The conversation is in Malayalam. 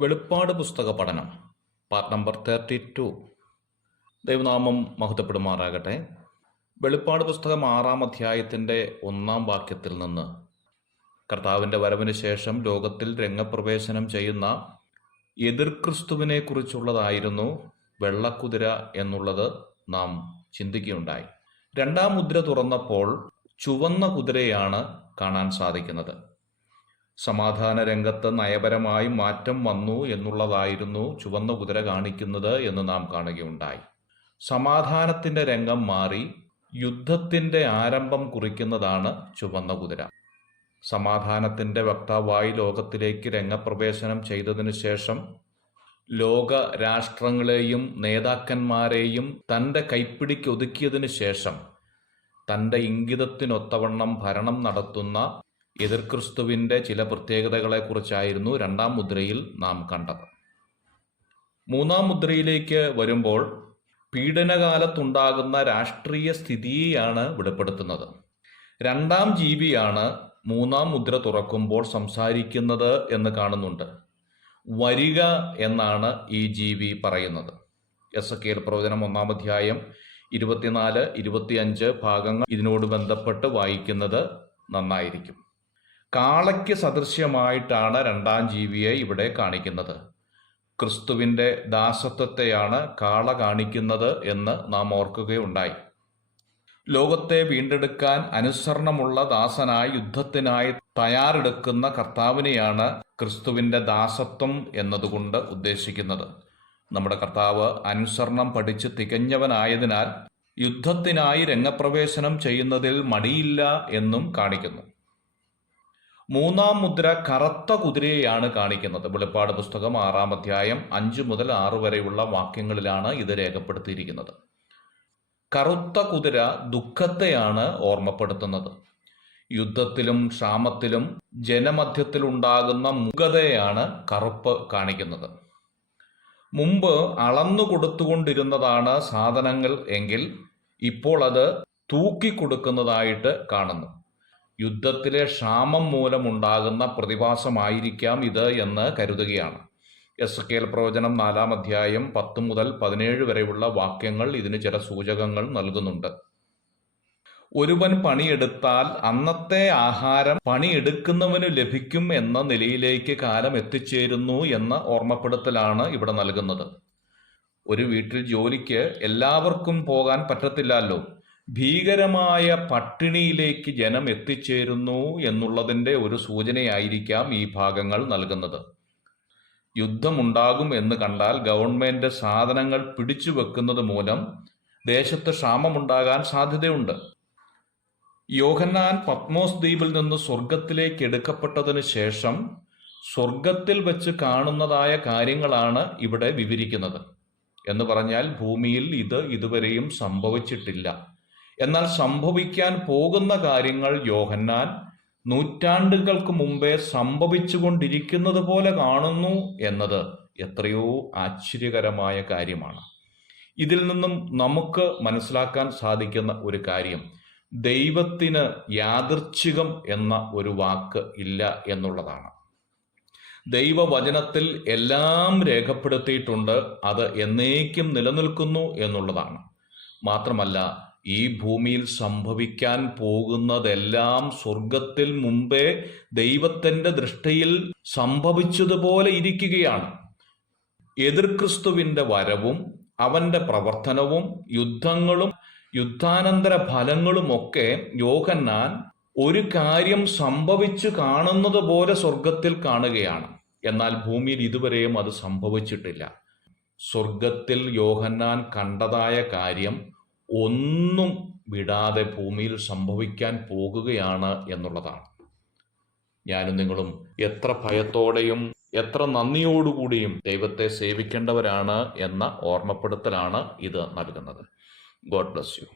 വെളിപ്പാട് പുസ്തക പഠനം പാർട്ട് നമ്പർ 32. ദൈവനാമം മഹത്വപ്പെടുമാറാകട്ടെ. വെളിപ്പാട് പുസ്തകം 6-ാം അധ്യായത്തിൻ്റെ 1-ാം വാക്യത്തിൽ നിന്ന് കർത്താവിൻ്റെ വരവിന് ശേഷം ലോകത്തിൽ രംഗപ്രവേശനം ചെയ്യുന്ന എതിർക്രിസ്തുവിനെ കുറിച്ചുള്ളതായിരുന്നു വെള്ളക്കുതിര എന്നുള്ളത് നാം ചിന്തിക്കുകയുണ്ടായി. 2-ാം മുദ്ര തുറന്നപ്പോൾ ചുവന്ന കുതിരയാണ് കാണാൻ സാധിക്കുന്നത്. സമാധാന രംഗത്ത് നയപരമായി മാറ്റം വന്നു എന്നുള്ളതായിരുന്നു ചുവന്ന കുതിര കാണിക്കുന്നത് എന്ന് നാം കാണുകയുണ്ടായി. സമാധാനത്തിൻ്റെ രംഗം മാറി യുദ്ധത്തിൻ്റെ ആരംഭം കുറിക്കുന്നതാണ് ചുവന്ന കുതിര. സമാധാനത്തിൻ്റെ വക്താവായി ലോകത്തിലേക്ക് രംഗപ്രവേശനം ചെയ്തതിനു ശേഷം ലോക രാഷ്ട്രങ്ങളെയും നേതാക്കന്മാരെയും തൻ്റെ കൈപ്പിടിക്ക് ഒതുക്കിയതിനു ശേഷം തൻ്റെ ഇംഗിതത്തിനൊത്തവണ്ണം ഭരണം നടത്തുന്ന എതിർക്രിസ്തുവിൻ്റെ ചില പ്രത്യേകതകളെക്കുറിച്ചായിരുന്നു 2-ാം മുദ്രയിൽ നാം കണ്ടത്. 3-ാം മുദ്രയിലേക്ക് വരുമ്പോൾ പീഡനകാലത്തുണ്ടാകുന്ന രാഷ്ട്രീയ സ്ഥിതിയെയാണ് വെളിപ്പെടുത്തുന്നത്. 2-ാം ജീവിയാണ് 3-ാം മുദ്ര തുറക്കുമ്പോൾ സംസാരിക്കുന്നത് എന്ന് കാണുന്നുണ്ട്. വരിക എന്നാണ് ഈ ജീവി പറയുന്നത്. എസെക്കിയേൽ പ്രവചനം 1-ാം അധ്യായം 24-25 ഭാഗങ്ങൾ ഇതിനോട് ബന്ധപ്പെട്ട് വായിക്കുന്നത് നന്നായിരിക്കും. കാളയ്ക്ക് സദൃശ്യമായിട്ടാണ് 2-ാം ജീവിയെ ഇവിടെ കാണിക്കുന്നത്. ക്രിസ്തുവിൻ്റെ ദാസത്വത്തെയാണ് കാള കാണിക്കുന്നത് എന്ന് നാം ഓർക്കുകയുണ്ടായി. ലോകത്തെ വീണ്ടെടുക്കാൻ അനുസരണമുള്ള ദാസനായി യുദ്ധത്തിനായി തയ്യാറെടുക്കുന്ന കർത്താവിനെയാണ് ക്രിസ്തുവിൻ്റെ ദാസത്വം എന്നതുകൊണ്ട് ഉദ്ദേശിക്കുന്നത്. നമ്മുടെ കർത്താവ് അനുസരണം പഠിച്ച് തികഞ്ഞവനായതിനാൽ യുദ്ധത്തിനായി രംഗപ്രവേശനം ചെയ്യുന്നതിൽ മടിയില്ല എന്നും കാണിക്കുന്നു. 3-ാം മുദ്ര കറുത്ത കുതിരയെയാണ് കാണിക്കുന്നത്. വെളിപ്പാട് പുസ്തകം 6-ാം അധ്യായം 5 മുതൽ 6 വരെയുള്ള വാക്യങ്ങളിലാണ് ഇത് രേഖപ്പെടുത്തിയിരിക്കുന്നത്. കറുത്ത കുതിര ദുഃഖത്തെയാണ് ഓർമ്മപ്പെടുത്തുന്നത്. യുദ്ധത്തിലും ക്ഷാമത്തിലും ജനമധ്യത്തിലുണ്ടാകുന്ന മൂകതയാണ് കറുപ്പ് കാണിക്കുന്നത്. മുമ്പ് അളന്നു കൊടുത്തുകൊണ്ടിരുന്നതാണ് സാധനങ്ങൾ എങ്കിൽ ഇപ്പോൾ അത് തൂക്കിക്കൊടുക്കുന്നതായിട്ട് കാണുന്നു. യുദ്ധത്തിലെ ക്ഷാമം മൂലമുണ്ടാകുന്ന പ്രതിഭാസമായിരിക്കാം ഇത് എന്ന് കരുതുകയാണ്. എസെക്കിയേൽ പ്രവചനം 4-ാം അധ്യായം 10 മുതൽ 17 വരെയുള്ള വാക്യങ്ങൾ ഇതിന് ചില സൂചകങ്ങൾ നൽകുന്നുണ്ട്. ഒരുവൻ പണിയെടുത്താൽ അന്നത്തെ ആഹാരം പണിയെടുക്കുന്നവന് ലഭിക്കും എന്ന നിലയിലേക്ക് കാലം എത്തിച്ചേരുന്നു എന്ന ഓർമ്മപ്പെടുത്തലാണ് ഇവിടെ നൽകുന്നത്. ഒരു വീട്ടിൽ ജോലിക്ക് എല്ലാവർക്കും പോകാൻ പറ്റത്തില്ലല്ലോ. ഭീകരമായ പട്ടിണിയിലേക്ക് ജനം എത്തിച്ചേരുന്നു എന്നുള്ളതിൻ്റെ ഒരു സൂചനയായിരിക്കാം ഈ ഭാഗങ്ങൾ നൽകുന്നത്. യുദ്ധമുണ്ടാകും എന്ന് കണ്ടാൽ ഗവൺമെന്റ് സാധനങ്ങൾ പിടിച്ചു വെക്കുന്നത് മൂലം ദേശത്ത് ക്ഷാമമുണ്ടാകാൻ സാധ്യതയുണ്ട്. യോഹന്നാൻ പത്മോസ് ദ്വീപിൽ നിന്ന് സ്വർഗത്തിലേക്ക് എടുക്കപ്പെട്ടതിന് ശേഷം സ്വർഗത്തിൽ വെച്ച് കാണുന്നതായ കാര്യങ്ങളാണ് ഇവിടെ വിവരിക്കുന്നത്. എന്ന് പറഞ്ഞാൽ ഭൂമിയിൽ ഇത് ഇതുവരെയും സംഭവിച്ചിട്ടില്ല. എന്നാൽ സംഭവിക്കാൻ പോകുന്ന കാര്യങ്ങൾ യോഹന്നാൻ നൂറ്റാണ്ടുകൾക്ക് മുമ്പേ സംഭവിച്ചുകൊണ്ടിരിക്കുന്നത് പോലെ കാണുന്നു എന്നത് എത്രയോ ആശ്ചര്യകരമായ കാര്യമാണ്. ഇതിൽ നിന്നും നമുക്ക് മനസ്സിലാക്കാൻ സാധിക്കുന്ന ഒരു കാര്യം, ദൈവത്തിന് യാദൃച്ഛികം എന്ന ഒരു വാക്ക് ഇല്ല എന്നുള്ളതാണ്. ദൈവവചനത്തിൽ എല്ലാം രേഖപ്പെടുത്തിയിട്ടുണ്ട്. അത് എന്നേക്കും നിലനിൽക്കുന്നു എന്നുള്ളതാണ്. മാത്രമല്ല, ഈ ഭൂമിയിൽ സംഭവിക്കാൻ പോകുന്നതെല്ലാം സ്വർഗത്തിൽ മുമ്പേ ദൈവത്തിൻ്റെ ദൃഷ്ടിയിൽ സംഭവിച്ചതുപോലെ ഇരിക്കുകയാണ്. എതിർക്രിസ്തുവിൻ്റെ വരവും അവൻ്റെ പ്രവർത്തനവും യുദ്ധങ്ങളും യുദ്ധാനന്തര ഫലങ്ങളുമൊക്കെ യോഹന്നാൻ ഒരു കാര്യം സംഭവിച്ചു കാണുന്നത് പോലെ സ്വർഗത്തിൽ കാണുകയാണ്. എന്നാൽ ഭൂമിയിൽ ഇതുവരെയും അത് സംഭവിച്ചിട്ടില്ല. സ്വർഗത്തിൽ യോഹന്നാൻ കണ്ടതായ കാര്യം ഒന്നും വിടാതെ ഭൂമിയിൽ സംഭവിക്കാൻ പോകുകയാണ് എന്നുള്ളതാണ്. ഞാനും നിങ്ങളും എത്ര ഭയത്തോടെയും എത്ര നന്ദിയോടുകൂടിയും ദൈവത്തെ സേവിക്കേണ്ടവരാണ് എന്ന ഓർമ്മപ്പെടുത്തലാണ് ഇത് നൽകുന്നത്. God bless you.